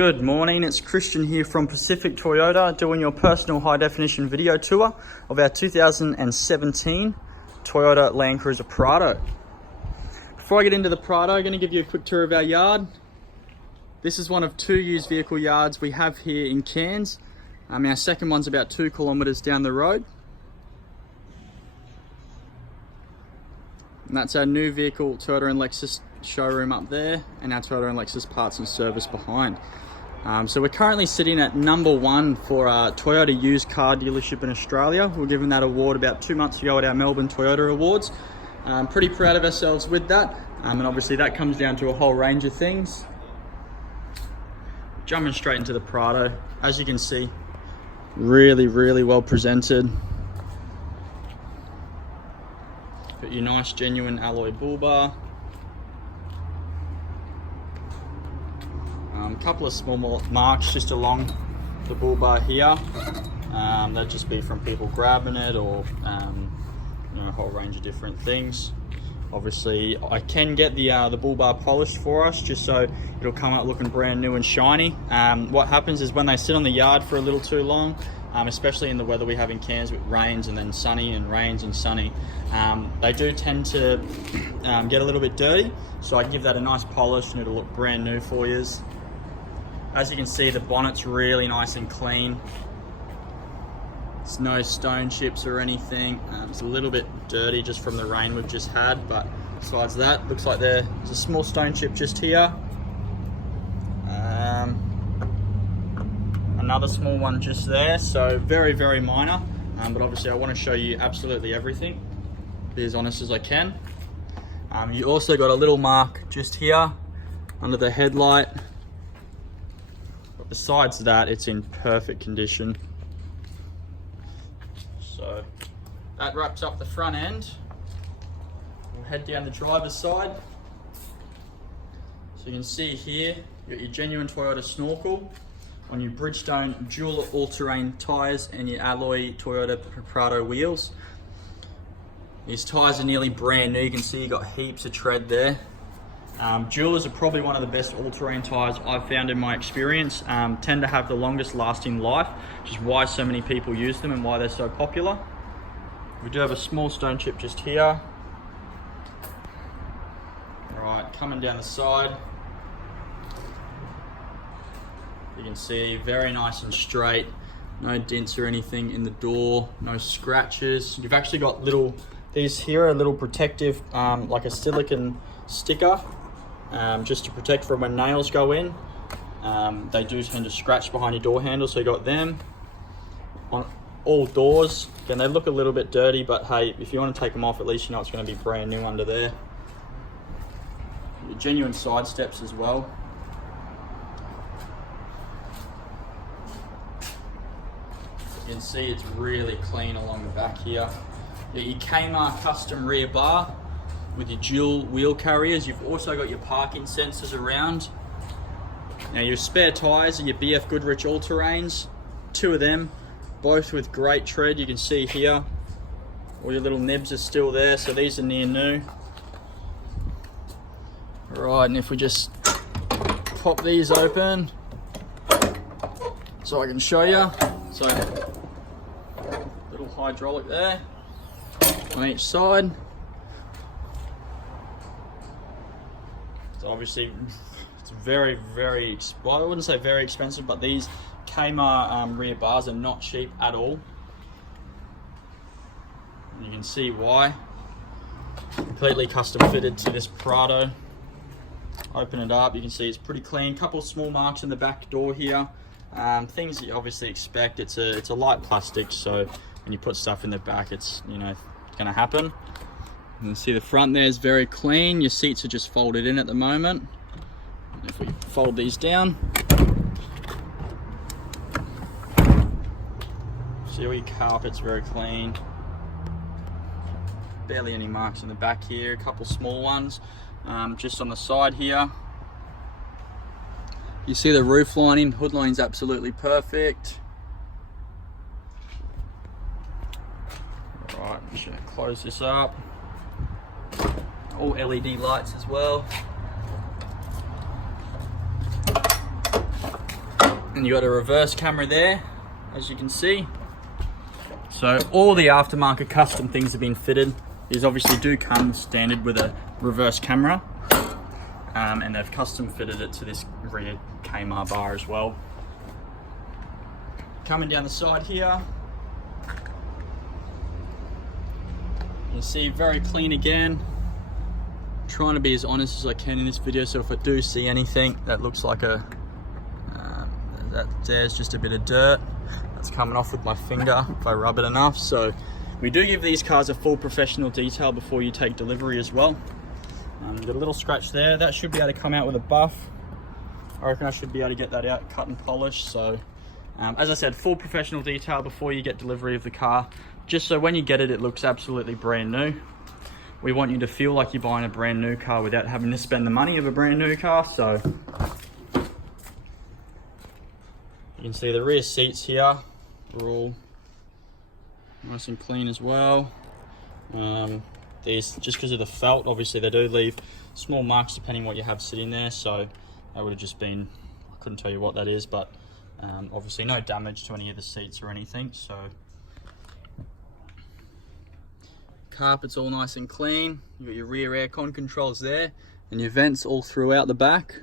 Good morning, it's Christian here from Pacific Toyota doing your personal high definition video tour of our 2017 Toyota Landcruiser Prado. Before I get into the Prado, I'm going to give you a quick tour of our yard. This is one of two used vehicle yards we have here in Cairns. Our second one's about 2 kilometres down the road. And that's our new vehicle Toyota and Lexus showroom up there, and our Toyota and Lexus parts and service behind. So we're currently sitting at number 1 for a Toyota used car dealership in Australia. We were given that award about 2 months ago at our Melbourne Toyota Awards. Pretty proud of ourselves with that, and obviously that comes down to a whole range of things. Jumping straight into the Prado, as you can see, really well presented. Got your nice genuine alloy bull bar. Couple of small marks just along the bull bar here. That'd just be from people grabbing it, or a whole range of different things. Obviously, I can get the bull bar polished for us, just so it'll come out looking brand new and shiny. What happens is when they sit on the yard for a little too long, especially in the weather we have in Cairns with rains and then sunny and rains and sunny, they do tend to get a little bit dirty. So I give that a nice polish and it'll look brand new for you. As you can see, the bonnet's really nice and clean. There's no stone chips or anything. It's a little bit dirty just from the rain we've just had, but besides that, looks like there's a small stone chip just here. Another small one just there, so very minor. But obviously I want to show you absolutely everything, be as honest as I can. You also got a little mark just here under the headlight. But besides that, it's in perfect condition. So that wraps up the front end. We'll head down the driver's side. So you can see here, you got your genuine Toyota snorkel on your Bridgestone dual all-terrain tyres and your alloy Toyota Prado wheels. These tyres are nearly brand new. You can see you got heaps of tread there. Dualers are probably one of the best all-terrain tyres I've found in my experience. Tend to have the longest lasting life, which is why so many people use them and why they're so popular. We do have a small stone chip just here. Alright, coming down the side, you can see very nice and straight. No dents or anything in the door, no scratches. You've actually got these here are a little protective, like a silicone sticker, just to protect from when nails go in. They do tend to scratch behind your door handle, so you got them on all doors. Again, they look a little bit dirty, but hey, if you want to take them off, at least you know it's going to be brand new under there. Your genuine side steps as well. You can see it's really clean along the back here. Your Kmart custom rear bar with your dual wheel carriers. You've also got your parking sensors around. Now your spare tyres are your BF Goodrich all-terrains, 2 of them, both with great tread. You can see here, all your little nibs are still there, so these are near new. Right, and if we just pop these open, so I can show you. So, little hydraulic there on each side. So obviously, it's very, well, I wouldn't say very expensive, but these Kmart rear bars are not cheap at all. And you can see why. Completely custom fitted to this Prado. Open it up, you can see it's pretty clean. Couple small marks in the back door here. Things that you obviously expect. It's a light plastic, so when you put stuff in the back, it's gonna happen. You can see the front there is very clean. Your seats are just folded in at the moment. And if we fold these down, see all your carpet's very clean. Barely any marks in the back here. A couple small ones just on the side here. You see the roof lining, hood lining's absolutely perfect. Right, I'm just gonna close this up. All LED lights as well. And you got a reverse camera there, as you can see. So all the aftermarket custom things have been fitted. These obviously do come standard with a reverse camera, and they've custom fitted it to this rear Kmart bar as well. Coming down the side here, you can see very clean again. Trying to be as honest as I can in this video, so if I do see anything that looks like there's just a bit of dirt that's coming off with my finger if I rub it enough. So we do give these cars a full professional detail before you take delivery as well. Got a little scratch there. That should be able to come out with a buff. I reckon I should be able to get that out, cut and polish. So as I said, full professional detail before you get delivery of the car, just so when you get it, it looks absolutely brand new. We want you to feel like you're buying a brand new car without having to spend the money of a brand new car. So you can see the rear seats here are all nice and clean as well. These, just because of the felt, obviously they do leave small marks depending what you have sitting there. So that would have just been, I couldn't tell you what that is, but obviously no damage to any of the seats or anything. So carpet's all nice and clean. You've got your rear aircon controls there and your vents all throughout the back.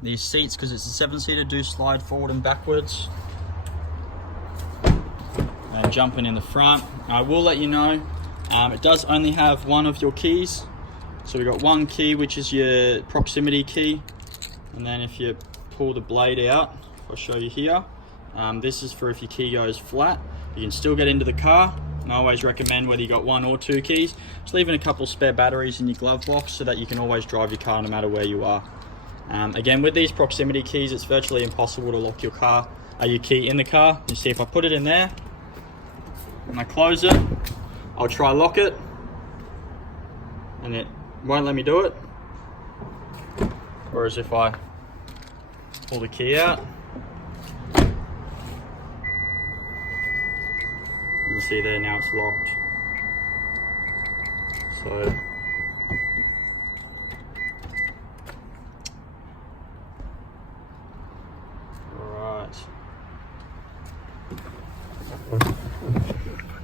These seats, because it's a 7-seater, do slide forward and backwards. And jumping in the front, I will let you know, it does only have one of your keys. So we've got one key, which is your proximity key. And then if you pull the blade out, I'll show you here. This is for if your key goes flat, you can still get into the car. And I always recommend, whether you got one or two keys, just leaving a couple spare batteries in your glove box so that you can always drive your car no matter where you are. Again, with these proximity keys, it's virtually impossible to lock your key in the car. You see, if I put it in there and I close it, I'll try lock it and it won't let me do it. Whereas if I pull the key out, you can see there, now it's locked. So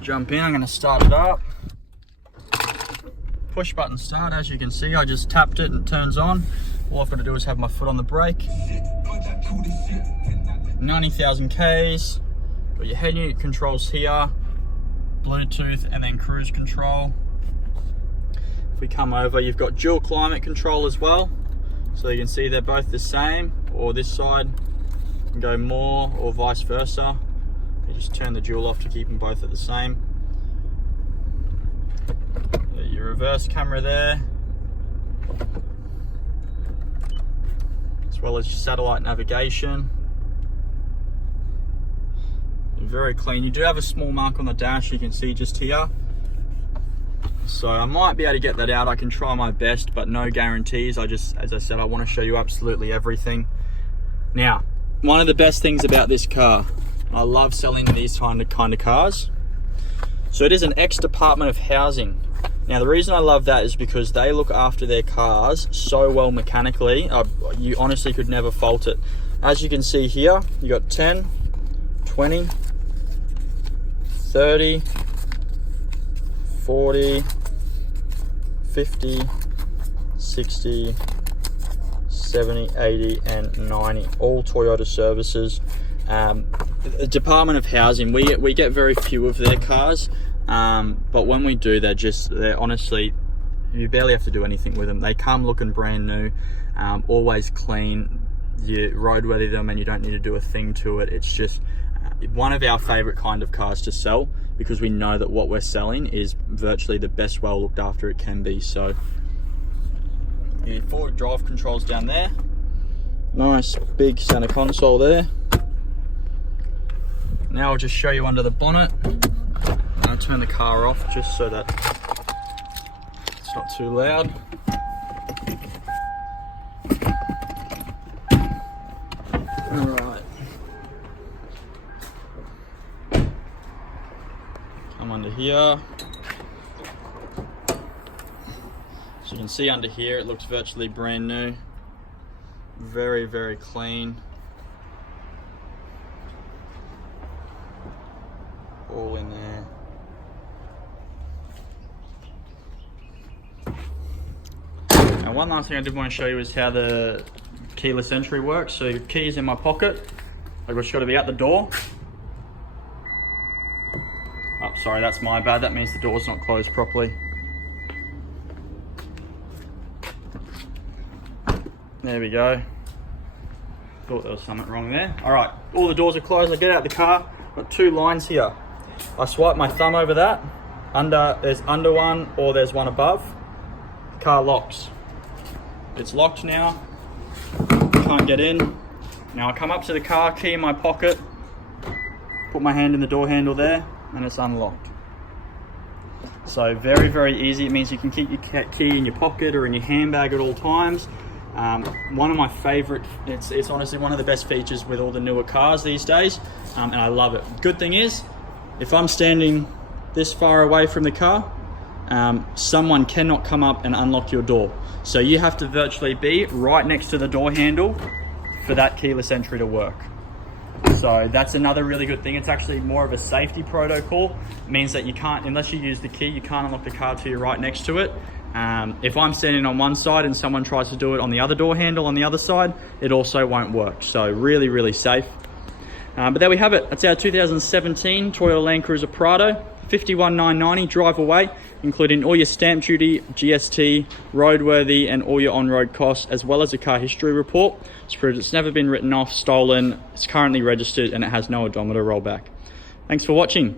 jump in, I'm going to start it up. Push button start, as you can see, I just tapped it and it turns on. All I've got to do is have my foot on the brake. 90,000 Ks. Got your head unit controls here, Bluetooth and then cruise control. If we come over, you've got dual climate control as well. So you can see they're both the same, or this side can go more, or vice versa. You just turn the dual off to keep them both at the same. Your reverse camera there, as well as your satellite navigation. Very clean. You do have a small mark on the dash, you can see just here. So I might be able to get that out. I can try my best, but no guarantees. As I said, I want to show you absolutely everything. Now, one of the best things about this car, I love selling these kind of cars. So it is an ex-Department of Housing. Now the reason I love that is because they look after their cars so well mechanically, you honestly could never fault it. As you can see here, you got 10, 20, 30, 40, 50, 60, 70, 80 and 90, all Toyota services. The Department of Housing, we get very few of their cars, but when we do, they're honestly, you barely have to do anything with them. They come looking brand new, always clean. You roadworthy them and you don't need to do a thing to it. It's just one of our favorite kind of cars to sell, because we know that what we're selling is virtually the best well looked after it can be. So your forward drive controls down there, nice big center console there. Now I'll just show you under the bonnet. I'll turn the car off just so that it's not too loud. Alright. Come under here. So you can see under here it looks virtually brand new. Very, very clean. All in there. And one last thing I did want to show you is how the keyless entry works. So your key's in my pocket. I've just got to be at the door. Oh, sorry, that's my bad. That means the door's not closed properly. There we go. Thought there was something wrong there. All right, all the doors are closed. I get out of the car. Got two lines here. I swipe my thumb over that. There's under one or there's one above. Car locks. It's locked now. Can't get in. Now I come up to the car, key in my pocket, put my hand in the door handle there, and it's unlocked. So very, very easy. It means you can keep your key in your pocket or in your handbag at all times. One of my favorite, it's honestly one of the best features with all the newer cars these days, and I love it. Good thing is, if I'm standing this far away from the car, someone cannot come up and unlock your door. So you have to virtually be right next to the door handle for that keyless entry to work. So that's another really good thing. It's actually more of a safety protocol. It means that you can't, unless you use the key, you can't unlock the car till you're right next to it. If I'm standing on one side and someone tries to do it on the other door handle on the other side, it also won't work. So really, really safe. But there we have it. That's our 2017 Toyota Landcruiser Prado, $51,990 drive away, including all your stamp duty, GST, roadworthy, and all your on-road costs, as well as a car history report. It's proof it's never been written off, stolen, it's currently registered, and it has no odometer rollback. Thanks for watching.